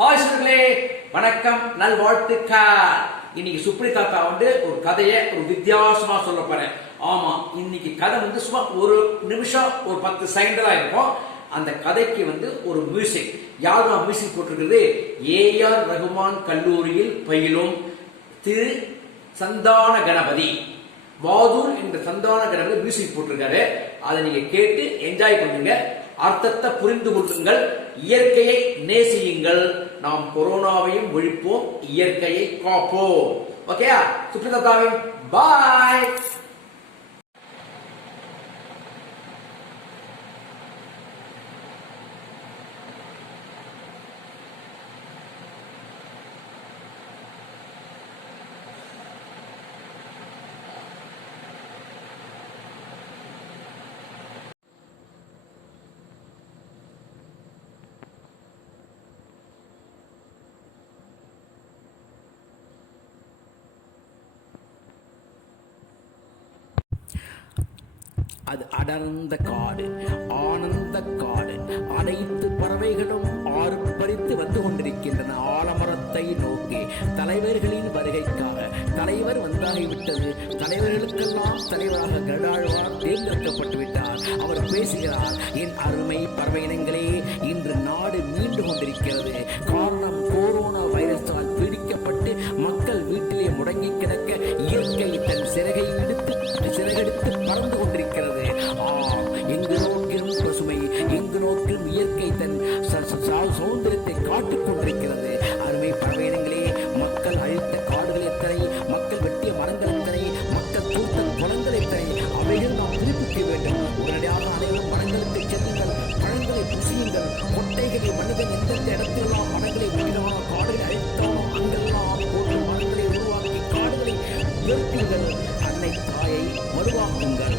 Hi சுர்களே, வணக்கம், நல்வாழ்த்துக்கள். இன்னைக்கு சுப்ரி தாத்தா ஒரு கதையை ஒரு வித்தியாசமா சொல்ல போறேன். ஆமா, இன்னைக்கு கதை சும்மா ஒரு நிமிஷம் ஒரு 10 செகண்ட் தான் இருக்கும். அந்த கதைக்கு ஒரு மியூசிக். யாரும் மியூசிக் போட்டிருக்கிறது? ஏஆர் ரகுமான் கல்லூரியில் பயிலும் திரு சந்தான கணபதி வாதூர் என்ற சந்தான கணபதி மியூசிக் போட்டிருக்காரு. அதை நீங்க கேட்டு என்ஜாய் பண்ணுங்க, அர்த்தத்தை புரிந்து கொள்ளுங்கள், இயற்கையை நேசியுங்கள். நாம் கொரோனாவையும் ஒழிப்போம், இயற்கையை காப்போம். ஓகே, சுப்ரதாவின் பாய். அது அடர்ந்த காடு, ஆனந்த காடு. அனைத்து பறவைகளும் ஆர்ப்பரித்து வந்து கொண்டிருக்கின்றன ஆலமரத்தை நோக்கி. தலைவர்களின் வருகைக்காக. தலைவர் வந்தாகிவிட்டது. தலைவர்களுக்கெல்லாம் தலைவராக கருடாழ்வார் தேர்ந்தெடுக்கப்பட்டு விட்டார். அவர் பேசுகிறார். என் அருமை பறவை இனங்களே, இன்று நாடு மீண்டு கொண்டிருக்கிறது. காரணம், கொரோனா வைரஸால் பீடிக்கப்பட்டு மக்கள் வீட்டிலே முடங்கி கிடக்க இயற்கை தன் சிறகெடுத்து பறந்து கொண்டிருக்கிறது. எங்கு நோக்கிலும் பசுமை, எங்கு நோக்கிலும் இயற்கை தன் சௌந்தரியத்தை காட்டிக் கொண்டிருக்கிறது. அருமை பறவையினங்களே, மக்கள் அழித்த காடுகள் எத்தனை, மக்கள் வெட்டிய மரங்கள் எத்தனை, மக்கள் தூத்த குளங்கள் எத்தனை, அவைகள் நாம் புதுப்பிக்க வேண்டும். உடனடியாக அனைவரும் மரங்களுக்கு செல்லுங்கள், பழங்களை புசியுங்கள். கொட்டைகளை மனிதன் எந்தெந்த இடத்திலெல்லாம் மரங்களை வெட்டினானோ, காடுகளை அழித்தானோ, அங்கெல்லாம் போட்டு மரங்களை உருவாக்கி காடுகளை உயர்த்துங்கள். அன்னை தாயை மறுவாக்குங்கள்.